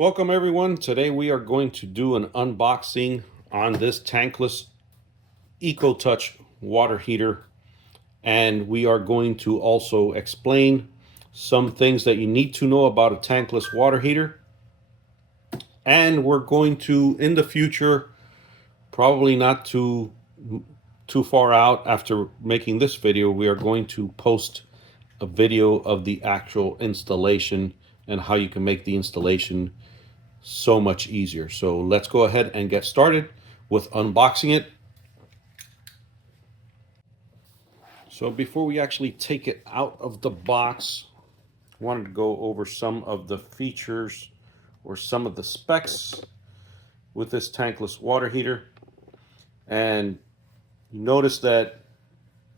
Welcome everyone. Today we are going to do an unboxing on this Tankless EcoTouch water heater, and we are going to also explain some things that you need to know about a tankless water heater. And we're going to, in the future, probably not too far out after making this video, we are going to post a video of the actual installation and how you can make the installation so much easier. So let's go ahead and get started with unboxing it. So before we actually take it out of the box, I wanted to go over some of the features or some of the specs with this tankless water heater. And you notice that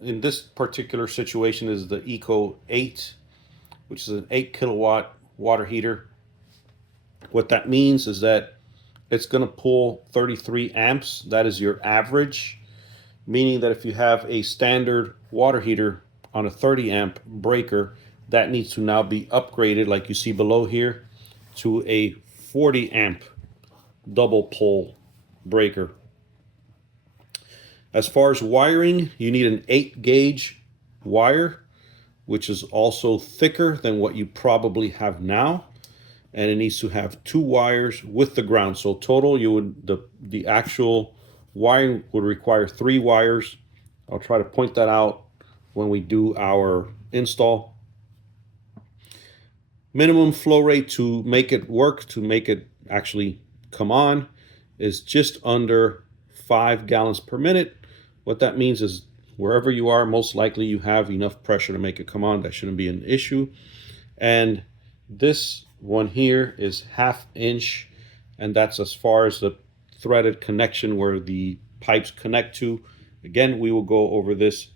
in this particular situation is the Eco 8, which is an 8 kilowatt water heater. What that means is that it's going to pull 33 amps. That is your average, meaning that if you have a standard water heater on a 30 amp breaker, that needs to now be upgraded, like you see below here, to a 40 amp double pole breaker. As far as wiring, you need an 8 gauge wire, which is also thicker than what you probably have now. And it needs to have 2 wires with the ground. So total, you would the actual wiring would require 3 wires. I'll try to point that out when we do our install. Minimum flow rate to make it work, to make it actually come on, is just under 5 gallons per minute. What that means is wherever you are, most likely you have enough pressure to make it come on. That shouldn't be an issue. And this one here is 1/2 inch, and that's as far as the threaded connection where the pipes connect to. Again, we will go over this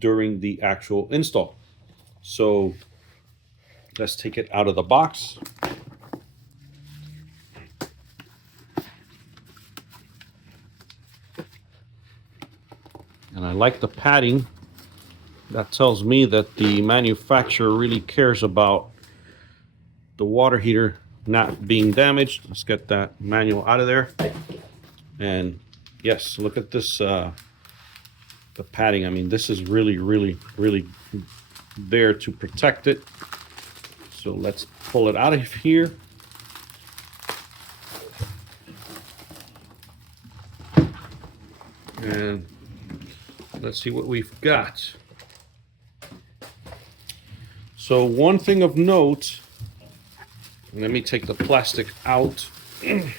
during the actual install. So let's take it out of the box. And I like the padding. That tells me that the manufacturer really cares about the water heater not being damaged. Let's get that manual out of there. And yes, look at this, the padding. I mean, this is really there to protect it. So let's pull it out of here. And let's see what we've got. So one thing of note, let me take the plastic out. It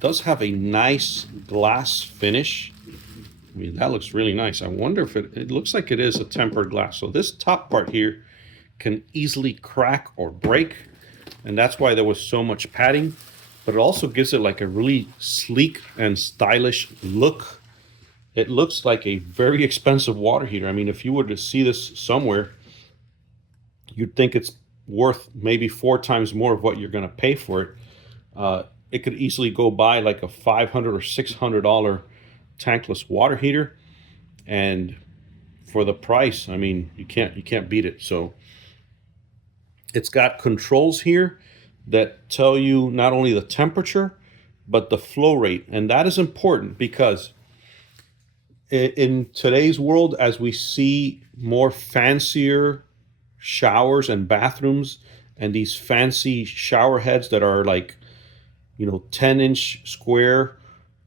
does have a nice glass finish. I mean, that looks really nice. I wonder if it looks like it is a tempered glass. So this top part here can easily crack or break, and that's why there was so much padding. But it also gives it like a really sleek and stylish look. It looks like a very expensive water heater. I mean, if you were to see this somewhere, you'd think it's worth maybe 4 times more of what you're going to pay for it. It could easily go buy like a $500 or $600 tankless water heater, and for the price, I mean, you can't beat it. So it's got controls here that tell you not only the temperature but the flow rate, and that is important because in today's world, as we see more fancier showers and bathrooms and these fancy shower heads that are like, 10-inch square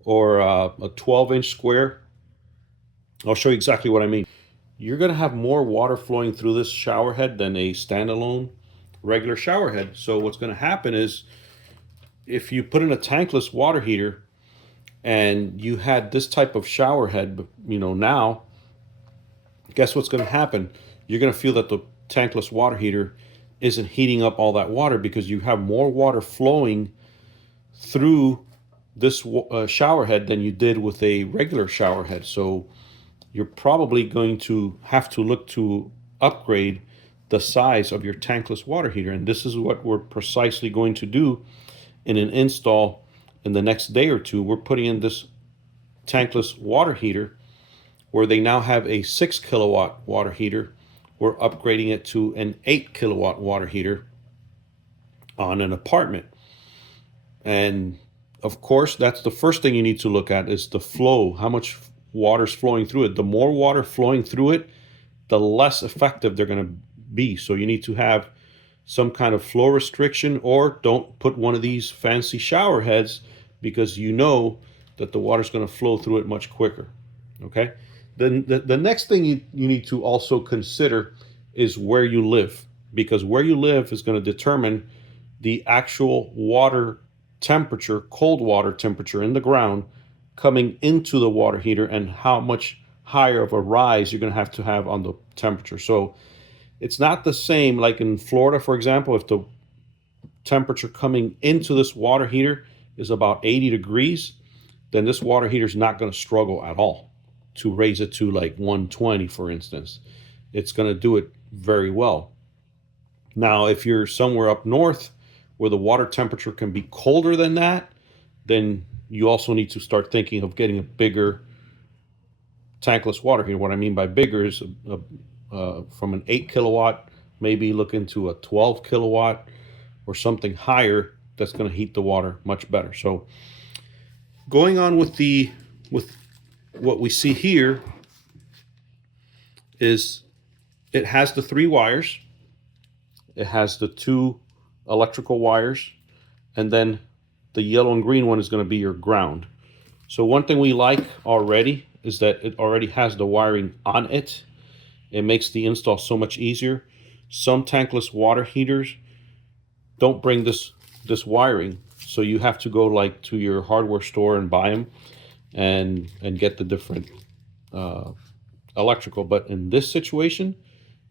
or a 12-inch square. I'll show you exactly what I mean. You're going to have more water flowing through this shower head than a standalone regular shower head. So what's going to happen is if you put in a tankless water heater and you had this type of shower head, now, guess what's going to happen? You're going to feel that the tankless water heater isn't heating up all that water because you have more water flowing through this shower head than you did with a regular shower head. So you're probably going to have to look to upgrade the size of your tankless water heater. And this is what we're precisely going to do in an install in the next day or two. We're putting in this tankless water heater where they now have a 6 kilowatt water heater. We're upgrading it to an 8 kilowatt water heater. on an apartment. And of course, that's the first thing you need to look at is the flow, how much water's flowing through it. The more water flowing through it, the less effective they're going to be. So you need to have some kind of flow restriction, or don't put one of these fancy shower heads because you know that the water's going to flow through it much quicker. Okay. Then the next thing you need to also consider is where you live, because where you live is going to determine the actual water temperature, cold water temperature in the ground coming into the water heater, and how much higher of a rise you're going to have on the temperature. So it's not the same like in Florida, for example. If the temperature coming into this water heater is about 80 degrees, then this water heater is not going to struggle at all to raise it to like 120, for instance. It's going to do it very well. Now, if you're somewhere up north where the water temperature can be colder than that, then you also need to start thinking of getting a bigger tankless water heater. What I mean by bigger is from an 8 kilowatt, maybe look into a 12 kilowatt or something higher that's going to heat the water much better. So going on with what we see here is it has the 3 wires, it has the 2 electrical wires, and then the yellow and green one is going to be your ground. So one thing we like already is that it already has the wiring on it. It makes the install so much easier. Some tankless water heaters don't bring this wiring, so you have to go like to your hardware store and buy them and get the different electrical. But in this situation,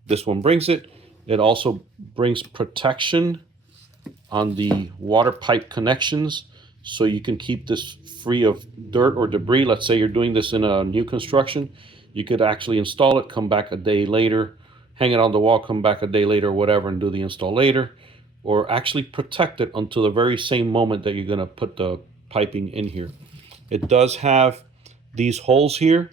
this one brings it. It also brings protection on the water pipe connections, so you can keep this free of dirt or debris. Let's say you're doing this in a new construction, you could actually install it, come back a day later, hang it on the wall, come back a day later or whatever, and do the install later, or actually protect it until the very same moment that you're going to put the piping in here. It does have these holes here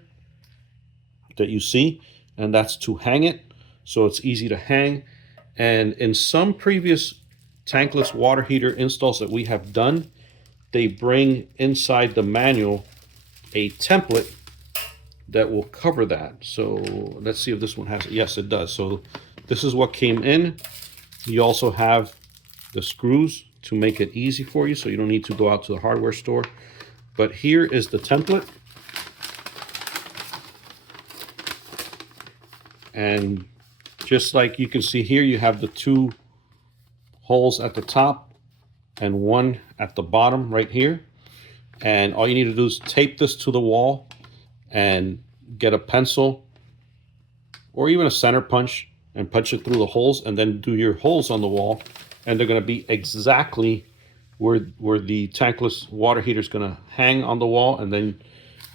that you see, and that's to hang it, so it's easy to hang. And in some previous tankless water heater installs that we have done, they bring inside the manual a template that will cover that. So let's see if this one has it. Yes, it does. So this is what came in. You also have the screws to make it easy for you, so you don't need to go out to the hardware store. But here is the template. And just like you can see here, you have the 2 holes at the top and 1 at the bottom right here. And all you need to do is tape this to the wall and get a pencil or even a center punch and punch it through the holes, and then do your holes on the wall, and they're going to be exactly where the tankless water heater is going to hang on the wall. And then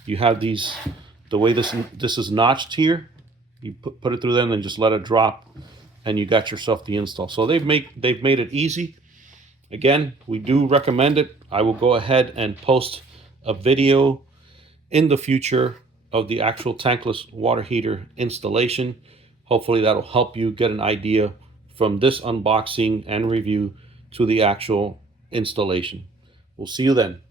you have these, the way this is notched here, you put it through there and then just let it drop, and you got yourself the install. So they've made it easy. Again, we do recommend it. I will go ahead and post a video in the future of the actual tankless water heater installation. Hopefully that'll help you get an idea from this unboxing and review to the actual installation. We'll see you then.